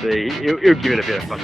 see. He'll give it a bit of fun.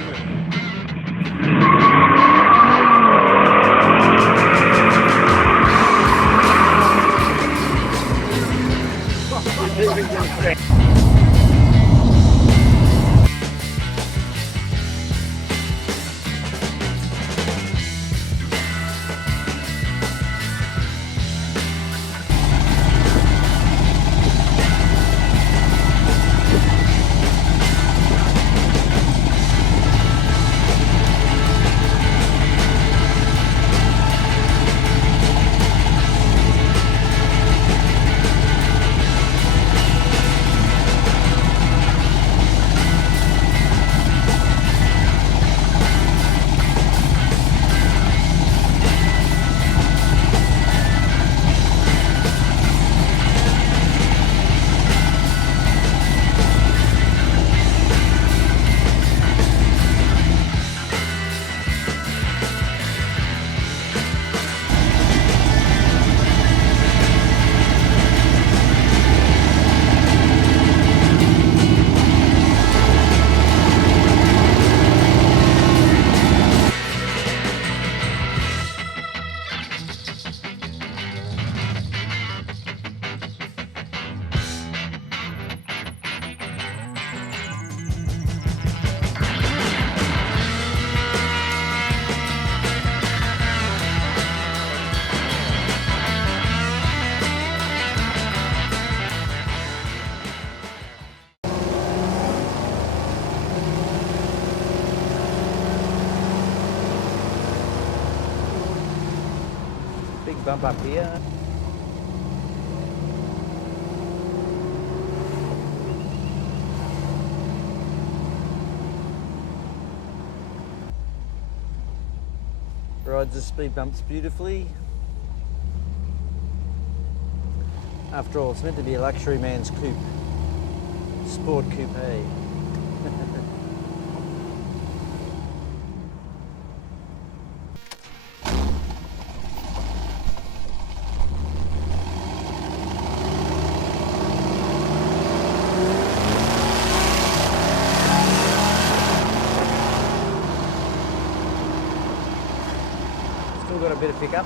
Big bump up here. Rides the speed bumps beautifully. After all, it's meant to be a luxury man's coupe. Sport coupe. Still got a bit of pickup.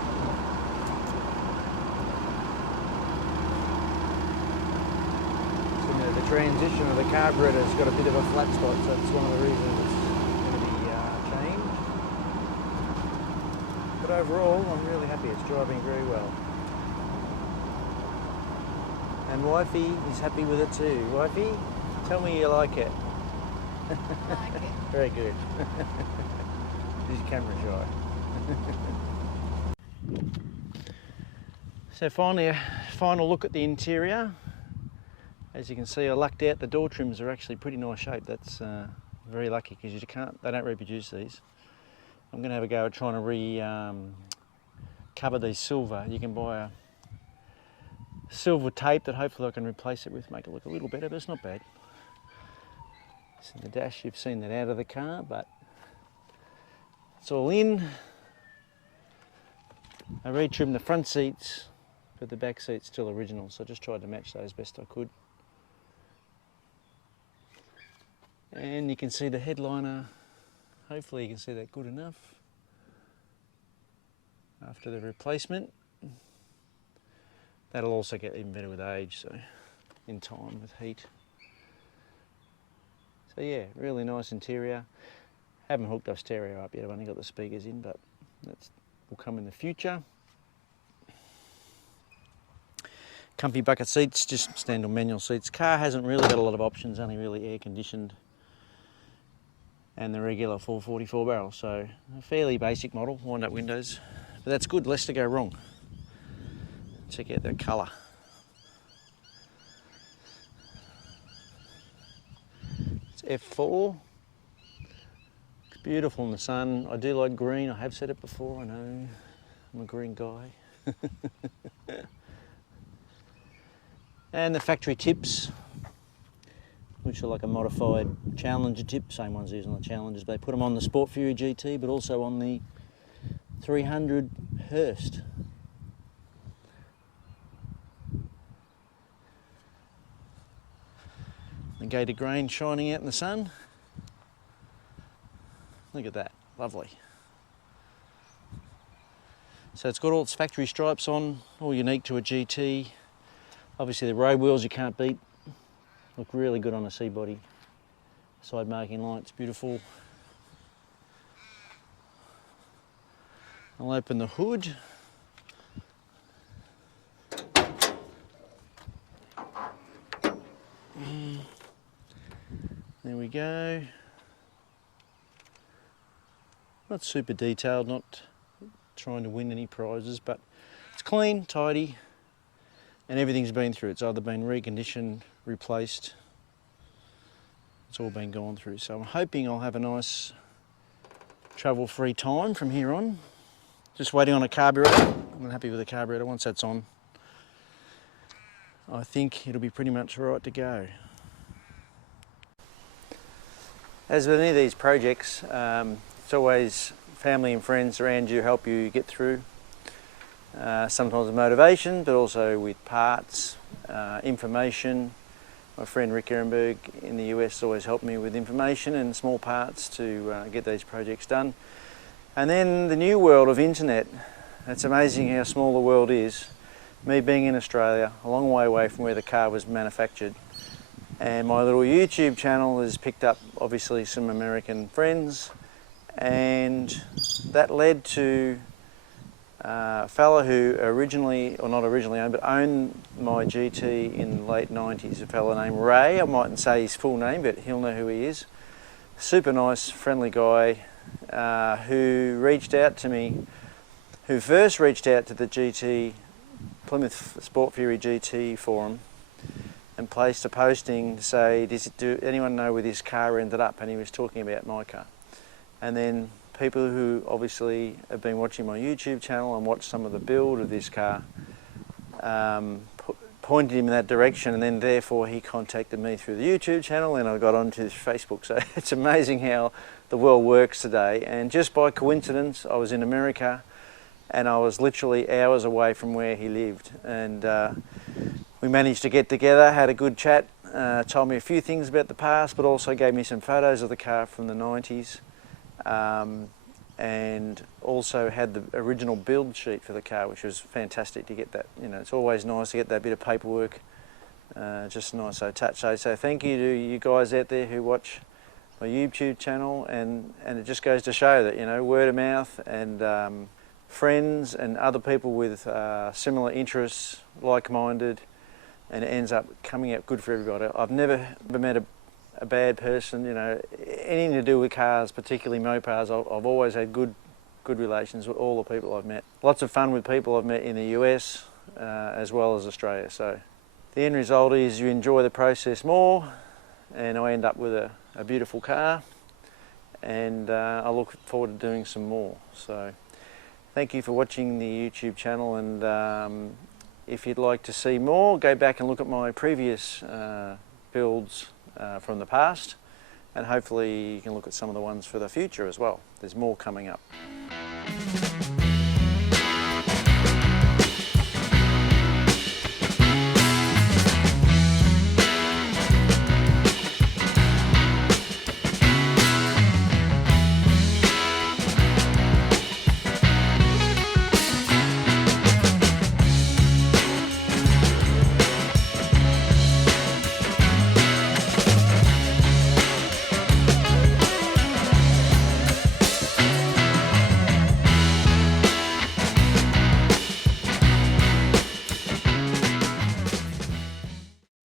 So, the transition of the carburetor's got a bit of a flat spot, so that's one of the reasons it's going to be changed. But overall, I'm really happy. It's driving very well. And wifey is happy with it too. Wifey, tell me you like it. I like it. Very good. She's camera shy. So finally, a final look at the interior. As you can see, I lucked out. The door trims are actually pretty nice shape. That's very lucky because they don't reproduce these. I'm going to have a go at trying to cover these silver. You can buy a silver tape that hopefully I can replace it with, make it look a little better, but it's not bad. So the dash, you've seen that out of the car, but it's all in. I retrimmed the front seats, but the back seat's still original, so I just tried to match those best I could. And you can see the headliner, hopefully you can see that good enough after the replacement. That'll also get even better with age, so in time with heat. So yeah, really nice interior. Haven't hooked up stereo up yet, I've only got the speakers in, but that will come in the future. Comfy bucket seats, just standard manual seats. Car hasn't really got a lot of options, only really air conditioned and the regular 444 barrel, so a fairly basic model, wind up windows, but that's good, less to go wrong. Check out that colour. It's F4. It's beautiful in the sun. I do like green, I have said it before, I know. I'm a green guy. And the factory tips, which are like a modified Challenger tip, same ones used on the Challengers. They put them on the Sport Fury GT, but also on the 300 Hurst. The gated grain shining out in the sun. Look at that, lovely. So it's got all its factory stripes on, all unique to a GT. Obviously the road wheels you can't beat. Look really good on a C-body. Side marking lights, beautiful. I'll open the hood. There we go. Not super detailed, not trying to win any prizes, but it's clean, tidy, and everything's been through. It's either been reconditioned, replaced. It's all been gone through. So I'm hoping I'll have a nice travel-free time from here on. Just waiting on a carburetor. I'm happy with the carburetor. Once that's on, I think it'll be pretty much right to go. As with any of these projects, it's always family and friends around you help you get through. Sometimes with motivation, but also with parts, information. My friend Rick Ehrenberg in the US always helped me with information and small parts to get these projects done. And then the new world of internet. It's amazing how small the world is. Me being in Australia, a long way away from where the car was manufactured. And my little YouTube channel has picked up obviously some American friends, and that led to a fella who originally, or not originally owned, but owned my GT in the late 90s, a fella named Ray. I mightn't say his full name, but he'll know who he is. Super nice, friendly guy who reached out to me, who first reached out to the GT, Plymouth Sport Fury GT forum, and placed a posting to say, does anyone know where this car ended up? And he was talking about my car. And then people who obviously have been watching my YouTube channel and watched some of the build of this car pointed him in that direction, and then therefore he contacted me through the YouTube channel, and I got onto Facebook. So it's amazing how the world works today. And just by coincidence, I was in America and I was literally hours away from where he lived. And we managed to get together, had a good chat, told me a few things about the past, but also gave me some photos of the car from the 90s, and also had the original build sheet for the car, which was fantastic to get that. You know, it's always nice to get that bit of paperwork, just a nice touch. So thank you to you guys out there who watch my YouTube channel, and it just goes to show that, you know, word of mouth and friends and other people with similar interests, like-minded, and it ends up coming out good for everybody. I've never met a bad person, you know, anything to do with cars, particularly MOPARs. I've always had good relations with all the people I've met. Lots of fun with people I've met in the US as well as Australia. So the end result is you enjoy the process more, and I end up with a beautiful car, and I look forward to doing some more. So thank you for watching the YouTube channel, and if you'd like to see more, go back and look at my previous builds from the past, and hopefully you can look at some of the ones for the future as well. There's more coming up.